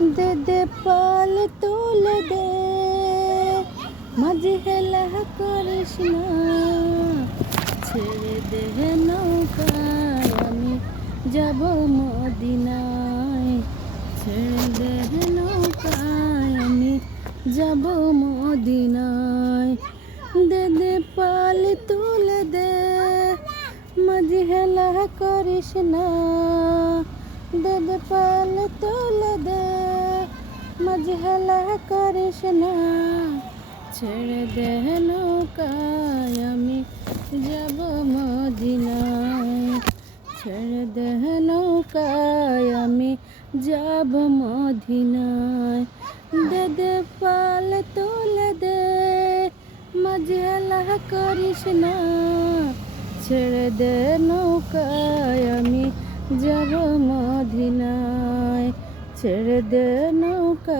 দে দে পাল তুলে দে, মাঝি হেলা করিস না, ছেড়ে দে নৌকায় আমি যাব মদিনায়, ছেড়ে দে নৌকায় আমি যাব মদিনায়। দে দে পাল তুলে দে, মাঝি হেলা করিস না, দে দে পাল তুলে দে, মাঝি হেলা করিস না, ছেড়ে দে নৌকায় আমি যাব মদিনায়, ছেড়ে দে নৌকায় আমি যাব মদিনায়। দে দে পাল তুলে দে, মাঝি হেলা করিস না, ছেড়ে দে নৌকায় আমি যাব মদিনায়, ছেড়ে দে নৌকা।